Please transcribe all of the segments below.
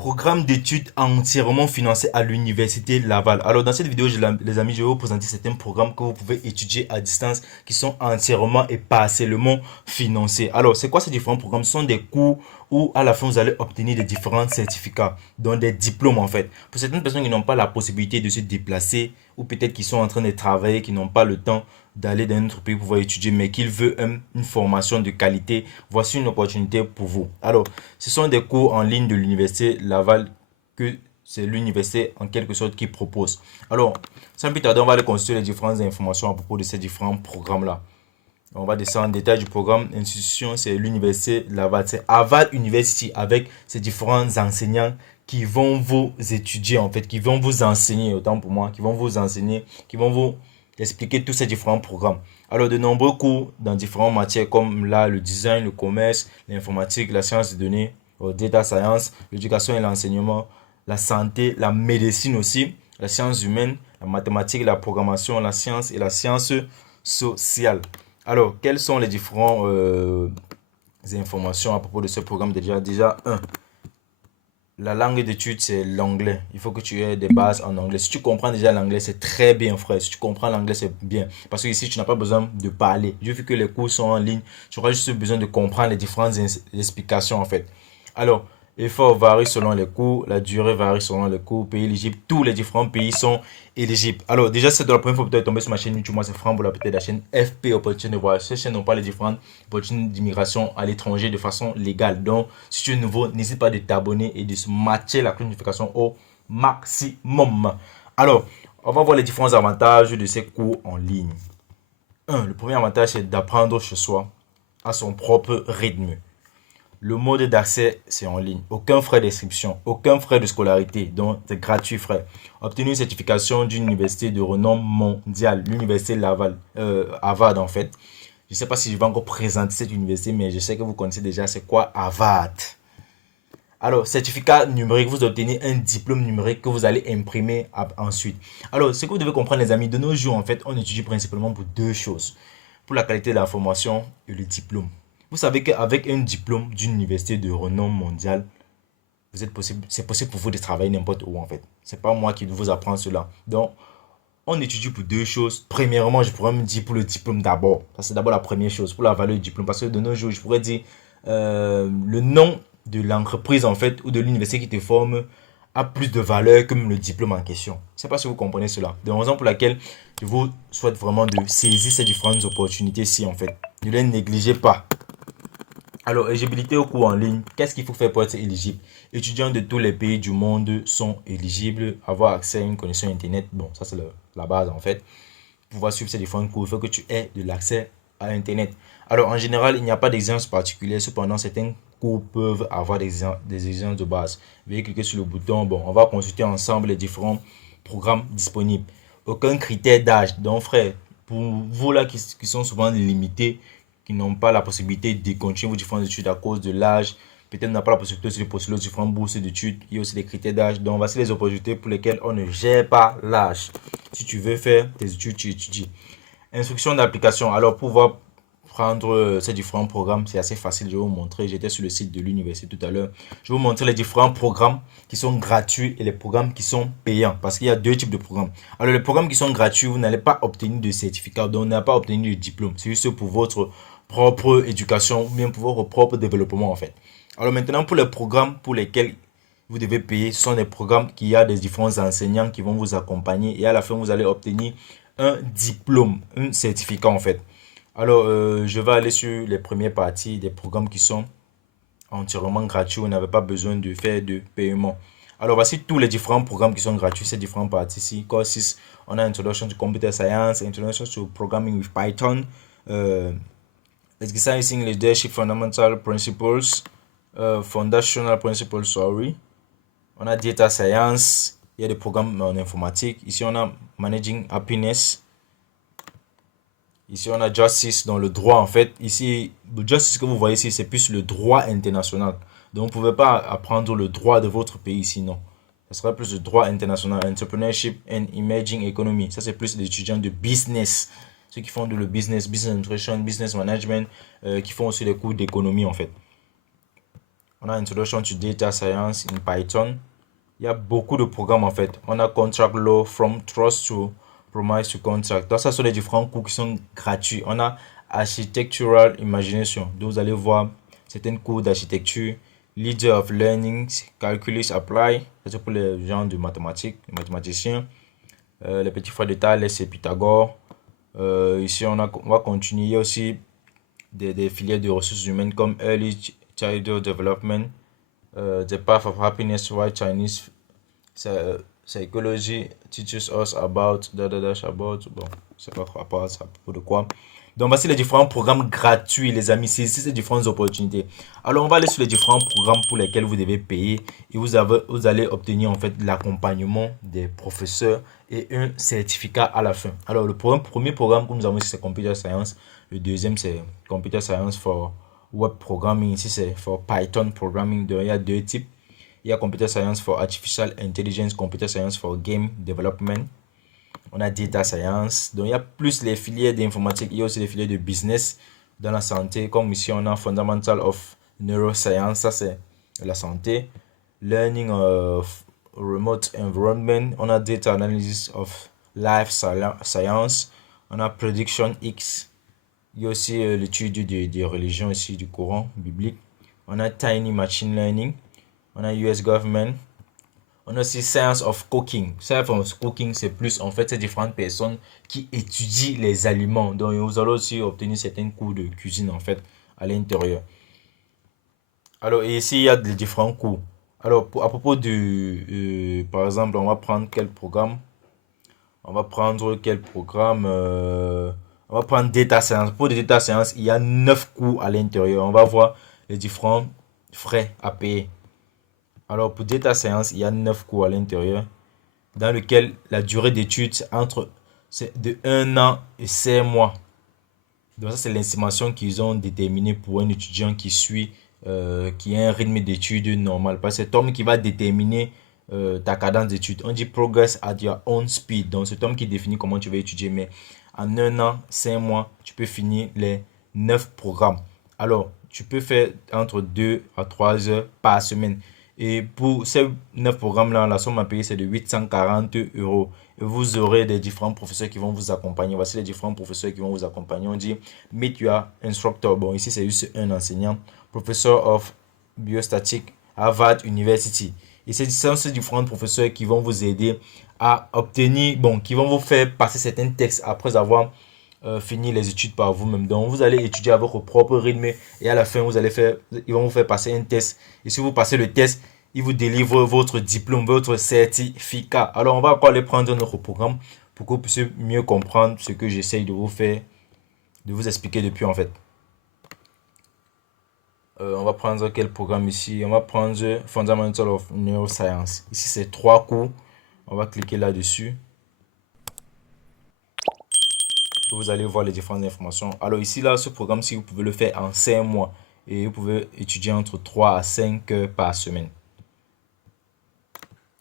Programme d'études entièrement financé à l'université Laval. Alors dans cette vidéo, les amis, je vais vous présenter certains programmes que vous pouvez étudier à distance qui sont entièrement et partiellement financés. Alors c'est quoi ces différents programmes? Ce sont des cours où à la fin vous allez obtenir des différents certificats, donc des diplômes en fait. Pour certaines personnes qui n'ont pas la possibilité de se déplacer ou peut-être qui sont en train de travailler, qui n'ont pas le temps d'aller dans un autre pays pour pouvoir étudier, mais qu'ils veulent une formation de qualité, voici une opportunité pour vous. Alors, ce sont des cours en ligne de l'université Laval que c'est l'université en quelque sorte qui propose. Alors, sans plus tarder, on va aller consulter les différentes informations à propos de ces différents programmes-là. On va descendre en détail du programme. L'institution, c'est l'université Laval. C'est Harvard University avec ses différents enseignants qui vont vous étudier en fait, qui vont vous enseigner, autant pour moi, qui vont vous enseigner, qui vont vous expliquer tous ces différents programmes. Alors, de nombreux cours dans différentes matières comme là, le design, le commerce, l'informatique, la science des données, le data science, l'éducation et l'enseignement, la santé, la médecine aussi, la science humaine, la mathématique, la programmation, la science et la science sociale. Alors, quelles sont les différentes informations à propos de ce programme? Déjà, un, la langue d'étude, c'est l'anglais. Il faut que tu aies des bases en anglais. Si tu comprends déjà l'anglais, c'est très bien, frère. Si tu comprends l'anglais, c'est bien. Parce que ici, tu n'as pas besoin de parler. Vu que les cours sont en ligne, tu auras juste besoin de comprendre les différentes explications, en fait. Alors, l'effort varie selon les cours, la durée varie selon les cours, pays éligibles. Tous les différents pays sont éligibles. Alors, déjà, c'est de la première fois que tu es tombé sur ma chaîne YouTube. Moi, c'est Franck Boula, peut-être la chaîne FP Opportunité de voir. Ces chaînes n'ont pas les différentes opportunités d'immigration à l'étranger de façon légale. Donc, si tu es nouveau, n'hésite pas de t'abonner et de se matcher la cloche de notification au maximum. Alors, on va voir les différents avantages de ces cours en ligne. Le premier avantage, c'est d'apprendre chez soi à son propre rythme. Le mode d'accès, c'est en ligne. Aucun frais d'inscription, aucun frais de scolarité. Donc, c'est gratuit, frère. Obtenir une certification d'une université de renom mondial, l'université Laval, Harvard en fait. Je ne sais pas si je vais encore présenter cette université, mais je sais que vous connaissez déjà c'est quoi Harvard. Alors, certificat numérique, vous obtenez un diplôme numérique que vous allez imprimer ensuite. Alors, ce que vous devez comprendre, les amis, de nos jours, en fait, on étudie principalement pour deux choses. Pour la qualité de l'information et le diplôme. Vous savez qu'avec un diplôme d'une université de renom mondial, c'est possible pour vous de travailler n'importe où, en fait. C'est pas moi qui vous apprends cela. Donc, on étudie pour deux choses. Premièrement, je pourrais me dire pour le diplôme d'abord. Ça, c'est d'abord la première chose, pour la valeur du diplôme. Parce que de nos jours, je pourrais dire le nom de l'entreprise, en fait, ou de l'université qui te forme a plus de valeur que le diplôme en question. Je ne sais pas si vous comprenez cela. De raison pour laquelle je vous souhaite vraiment de saisir ces différentes opportunités-ci, en fait. Ne les négligez pas. Alors, éligibilité au cours en ligne. Qu'est-ce qu'il faut faire pour être éligible? Étudiants de tous les pays du monde sont éligibles. Avoir accès à une connexion Internet. Bon, ça c'est la base en fait. Pour pouvoir suivre ces différents cours, il faut que tu aies de l'accès à Internet. Alors, en général, il n'y a pas d'exigence particulière. Cependant, certains cours peuvent avoir des exigences de base. Veuillez cliquer sur le bouton. Bon, on va consulter ensemble les différents programmes disponibles. Aucun critère d'âge. Donc, frère, pour vous là qui sont souvent limités, qui n'ont pas la possibilité de continuer vos différentes études à cause de l'âge, peut-être n'a pas la possibilité aussi de postuler aux différentes bourses d'études, il y a aussi des critères d'âge. Donc, voici les opportunités pour lesquelles on ne gère pas l'âge. Si tu veux faire tes études, tu étudies. Instruction d'application. Alors, pour pouvoir prendre ces différents programmes, c'est assez facile. Je vais vous montrer. J'étais sur le site de l'université tout à l'heure. Je vais vous montrer les différents programmes qui sont gratuits et les programmes qui sont payants. Parce qu'il y a deux types de programmes. Alors, les programmes qui sont gratuits, vous n'allez pas obtenir de certificat. Donc, vous n'allez pas obtenir de diplôme. C'est juste pour votre propre éducation ou bien pour votre propre développement en fait. Alors maintenant, pour les programmes pour lesquels vous devez payer, ce sont des programmes qui a des différents enseignants qui vont vous accompagner et à la fin, vous allez obtenir un diplôme, un certificat en fait. Alors, je vais aller sur les premières parties des programmes qui sont entièrement gratuits. Vous n'avez pas besoin de faire de paiement. Alors, voici tous les différents programmes qui sont gratuits, ces différentes parties ici. Courses, on a Introduction to Computer Science, Introduction to Programming with Python, Exercising Leadership Fundamental Principles, Foundational Principles, sorry. On a Data Science, il y a des programmes en informatique. Ici, on a Managing Happiness. Ici, on a Justice dans le droit, en fait. Ici, le Justice que vous voyez ici, c'est plus le droit international. Donc, vous ne pouvez pas apprendre le droit de votre pays ici, non. Ça sera plus le droit international, Entrepreneurship and Emerging Economy. Ça, c'est plus les étudiants de business. Ceux qui font le business administration, business management, qui font aussi des cours d'économie, en fait. On a Introduction to Data Science in Python. Il y a beaucoup de programmes en fait. On a Contract Law, From Trust to Promise to Contract. Donc, ça sont les différents cours qui sont gratuits. On a Architectural Imagination. Donc, vous allez voir certains cours d'architecture. Leader of Learning, Calculus Apply. C'est pour les gens de mathématiques, les mathématiciens. Les petits frères de Thalès et Pythagore. Ici, on va continuer. Il y a aussi des filières de ressources humaines comme Early Childhood Development, The Path of Happiness, Why Chinese Psychology teaches us about, about, bon, c'est pas rapport à ça, à propos de quoi. Donc, voici les différents programmes gratuits, les amis. Saisissez ces différentes opportunités. Alors, on va aller sur les différents programmes pour lesquels vous devez payer et vous allez obtenir en fait l'accompagnement des professeurs et un certificat à la fin. Alors, le premier programme que nous avons ici, c'est Computer Science. Le deuxième, c'est Computer Science for Web Programming. Ici, c'est for Python Programming. Donc, il y a deux types. Il y a Computer Science for Artificial Intelligence, Computer Science for Game Development. On a Data Science. Donc, il y a plus les filières d'informatique. Il y a aussi les filières de business dans la santé. Comme ici, on a Fundamental of Neuroscience. Ça, c'est la santé. Learning of Remote Environment. On a Data Analysis of Life Science. On a Prediction X. Il y a aussi l'étude des religions ici, du Coran biblique. On a Tiny Machine Learning. On a US Government. On a aussi Science of Cooking. Science of Cooking, c'est plus en fait ces différentes personnes qui étudient les aliments. Donc, vous allez aussi obtenir certains cours de cuisine en fait à l'intérieur. Alors, ici, il y a des différents cours. Alors, à propos de, par exemple, on va prendre quel programme? On va prendre quel programme? On va prendre Data Science. Pour Data Science, il y a 9 cours à l'intérieur. On va voir les différents frais à payer. Alors, pour Data Science, il y a 9 cours à l'intérieur, dans lequel la durée d'étude, c'est de 1 an et 5 mois. Donc, ça, c'est l'estimation qu'ils ont déterminée pour un étudiant qui a un rythme d'études normal. Parce que c'est Tom qui va déterminer ta cadence d'études. On dit progress at your own speed. Donc, c'est Tom qui définit comment tu vas étudier. Mais en 1 an, 5 mois, tu peux finir les 9 programmes. Alors, tu peux faire entre 2 à 3 heures par semaine. Et pour ces 9 programmes-là, la somme à payer, c'est de 840 euros. Et vous aurez des différents professeurs qui vont vous accompagner. Voici les différents professeurs qui vont vous accompagner. On dit Meet your instructor. Bon, ici, c'est juste un enseignant. Professor of Biostatic, Harvard University. Et ce sont ces différents professeurs qui vont vous aider à obtenir, bon, qui vont vous faire passer certains textes après avoir fini les études par vous-même. Donc, vous allez étudier à votre propre rythme et à la fin, ils vont vous faire passer un test. Et si vous passez le test, ils vous délivrent votre diplôme, votre certificat. Alors, on va encore aller prendre notre programme pour que vous puissiez mieux comprendre ce que j'essaye de vous faire, de vous expliquer depuis en fait. On va prendre quel programme ici? On va prendre Fundamental of Neuroscience. Ici, c'est 3 cours. On va cliquer là-dessus. Vous allez voir les différentes informations. Alors ici, là, ce programme-ci, vous pouvez le faire en 5 mois. Et vous pouvez étudier entre 3 à 5 heures par semaine.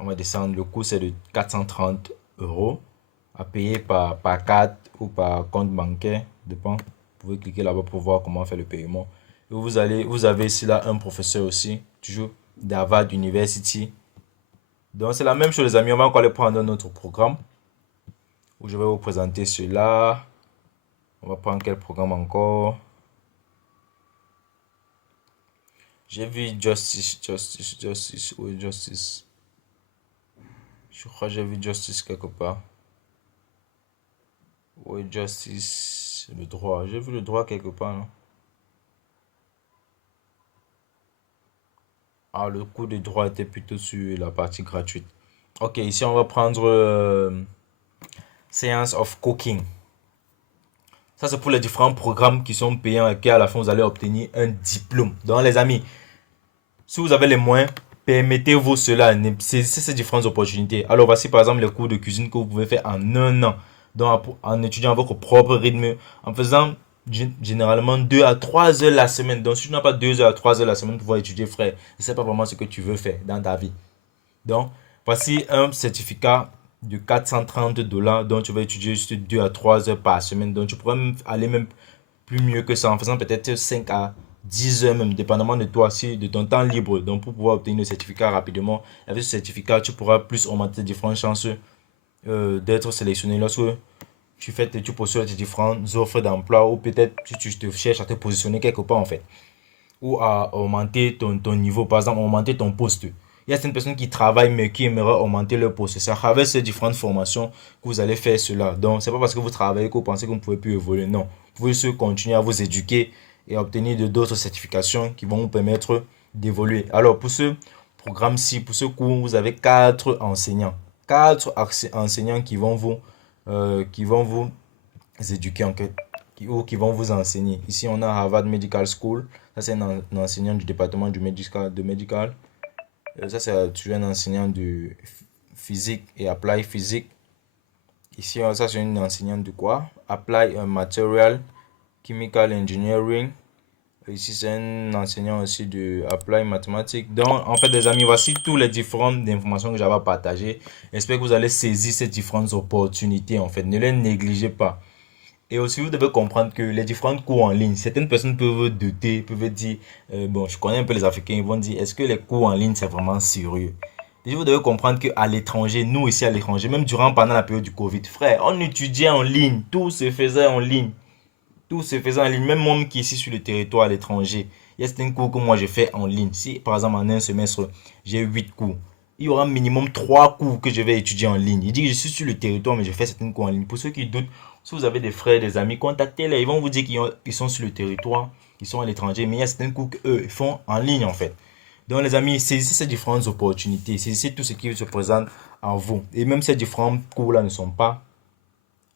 On va descendre. Le coût, c'est de 430 euros à payer par carte ou par compte bancaire. Dépend. Vous pouvez cliquer là-bas pour voir comment faire le paiement. Et vous avez ici là un professeur aussi, toujours d'Harvard University. Donc c'est la même chose les amis, on va encore aller prendre un autre programme où je vais vous présenter cela. On va prendre quel programme encore? J'ai vu Justice. Oui, Justice. Je crois que j'ai vu Justice quelque part. Oui, Justice, le droit. J'ai vu le droit quelque part, non? Ah, le cours de droit était plutôt sur la partie gratuite. Ok, ici on va prendre Science of Cooking. Ça, c'est pour les différents programmes qui sont payants et qu'à la fin, vous allez obtenir un diplôme. Donc, les amis, si vous avez les moyens, permettez-vous cela. Saisissez ces différentes opportunités. Alors, voici par exemple les cours de cuisine que vous pouvez faire en 1 an. Donc, en étudiant à votre propre rythme, en faisant généralement 2 à 3 heures la semaine. Donc, si tu n'as pas 2 heures à 3 heures la semaine pour pouvoir étudier, frère, ce n'est pas vraiment ce que tu veux faire dans ta vie. Donc, voici un certificat de 430 dollars dont tu vas étudier juste 2 à 3 heures par semaine. Donc, tu pourrais aller même plus mieux que ça en faisant peut-être 5 à 10 heures même, dépendamment de toi, si, de ton temps libre, donc pour pouvoir obtenir le certificat rapidement. Avec ce certificat, tu pourras plus augmenter tes différentes chances d'être sélectionné lorsque tu postules tes différentes offres d'emploi ou peut-être si tu te cherches à te positionner quelque part en fait ou à augmenter ton niveau, par exemple, augmenter ton poste. Il y a certaines personnes qui travaillent mais qui aimeraient augmenter leur poste. C'est à travers ces différentes formations que vous allez faire cela. Donc, c'est pas parce que vous travaillez que vous pensez que vous ne pouvez plus évoluer. Non. Vous pouvez se continuer à vous éduquer et à obtenir d'autres certifications qui vont vous permettre d'évoluer. Alors, pour ce programme-ci, pour ce cours, vous avez quatre enseignants. Enseignants qui vont vous éduquer en quelque ou qui vont vous enseigner. Ici, on a Harvard Medical School. Ça, c'est un enseignant du département du médical. Ça, c'est un enseignant de physique et apply physique. Ici, ça, c'est une enseignante de quoi? Apply Material, Chemical Engineering. Ici, c'est un enseignant aussi de Apply Mathématiques. Donc, en fait, les amis, voici tous les différentes informations que j'avais partagées. J'espère que vous allez saisir ces différentes opportunités, en fait. Ne les négligez pas. Et aussi, vous devez comprendre que les différentes cours en ligne, certaines personnes peuvent douter, peuvent dire, bon, je connais un peu les Africains, ils vont dire, est-ce que les cours en ligne, c'est vraiment sérieux? Déjà, vous devez comprendre qu'à l'étranger, nous ici à l'étranger, même pendant la période du Covid, frère, on étudiait en ligne, tout se faisait en ligne. Tout se faisait en ligne, même moi qui est ici sur le territoire à l'étranger. Il y a certains cours que moi je fais en ligne. Si par exemple en un semestre, j'ai 8 cours, il y aura minimum 3 cours que je vais étudier en ligne. Il dit que je suis sur le territoire, mais je fais certains cours en ligne. Pour ceux qui doutent, si vous avez des frères, des amis, contactez-les. Ils vont vous dire qu'ils sont sur le territoire, qu'ils sont à l'étranger, mais il y a certains cours qu'eux font en ligne en fait. Donc les amis, saisissez ces différentes opportunités, saisissez tout ce qui se présente à vous. Et même ces différents cours-là ne sont pas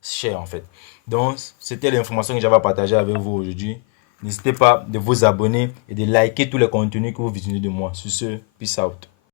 cher en fait. Donc, c'était l'information que j'avais à partager avec vous aujourd'hui. N'hésitez pas de vous abonner et de liker tous les contenus que vous visionnez de moi. Sur ce, peace out.